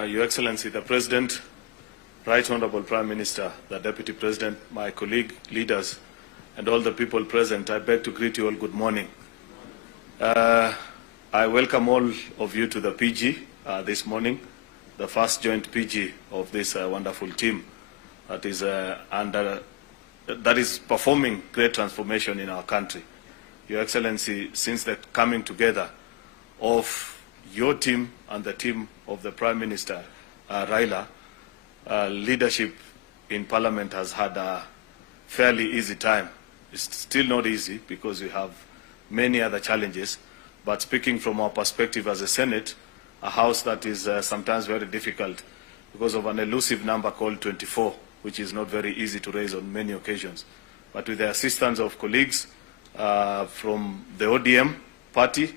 Your Excellency, the President, Right Honorable Prime Minister, the Deputy President, my colleague, leaders, and all the people present, I beg to greet you all good morning. I welcome all of you to the PG this morning, the first joint PG of this wonderful team that is performing great transformation in our country. Your Excellency, since the coming together of your team and the team of the Prime Minister, Raila, leadership in Parliament has had a fairly easy time. It's still not easy because we have many other challenges, but speaking from our perspective as a Senate, a house that is sometimes very difficult because of an elusive number called 24, which is not very easy to raise on many occasions. But with the assistance of colleagues from the ODM party,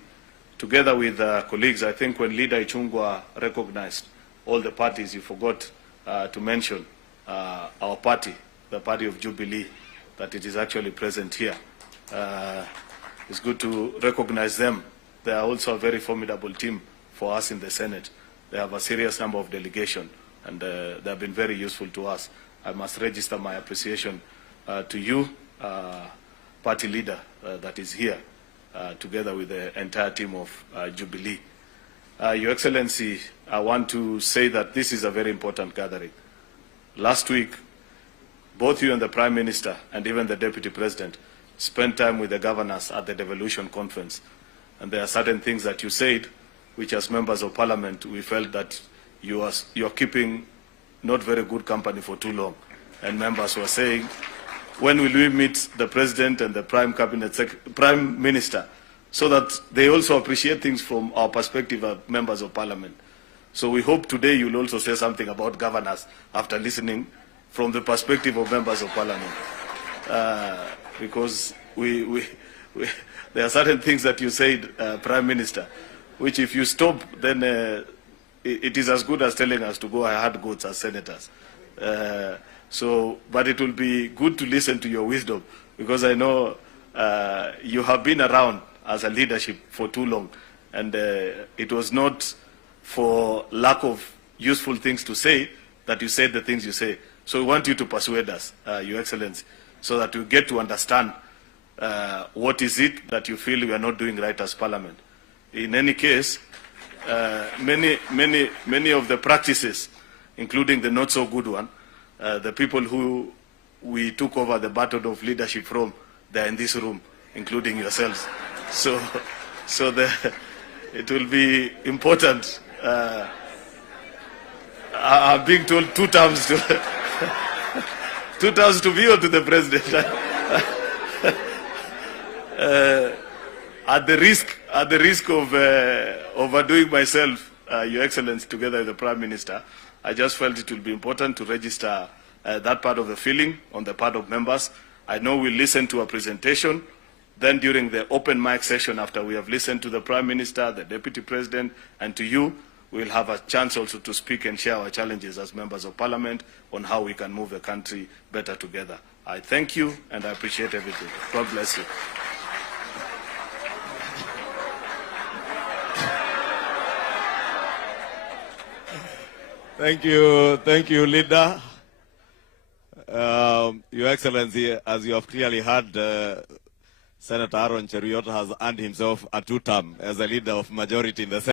together with colleagues, I think when Leader Ichung'wah recognized all the parties, you forgot to mention our party, the party of Jubilee, that it is actually present here. It's good to recognize them. They are also a very formidable team for us in the Senate. They have a serious number of delegation, and they have been very useful to us. I must register my appreciation to you, party leader that is here, together with the entire team of Jubilee. Your Excellency, I want to say that this is a very important gathering. Last week, both you and the Prime Minister and even the Deputy President spent time with the governors at the devolution conference. And there are certain things that you said, which as members of Parliament, we felt that you are keeping not very good company for too long. And members were saying, when will we meet the President and the Prime Minister, so that they also appreciate things from our perspective as members of Parliament. So we hope today you'll also say something about governors after listening from the perspective of members of Parliament. Because there are certain things that you said, Prime Minister, which if you stop, then it is as good as telling us to go hard goods as senators. But it will be good to listen to your wisdom, because I know you have been around as a leadership for too long, and it was not for lack of useful things to say that you said the things you say. So we want you to persuade us, Your Excellency, so that we get to understand what is it that you feel we are not doing right as Parliament. In any case, many of the practices, including the not so good one, the people who we took over the baton of leadership from, they're in this room, including yourselves. So it will be important. I'm being told 2 terms to 2 terms to me or to the President. At the risk of overdoing myself, Your Excellency, together with the Prime Minister, I just felt it will be important to register that part of the feeling on the part of members. I know we'll listen to a presentation. Then during the open mic session, after we have listened to the Prime Minister, the Deputy President, and to you, we'll have a chance also to speak and share our challenges as members of Parliament on how we can move the country better together. I thank you, and I appreciate everything. God bless you. Thank you, Leader. Your Excellency, as you have clearly heard, Senator Aaron Cheruiyot has earned himself a 2-term as a leader of majority in the Senate.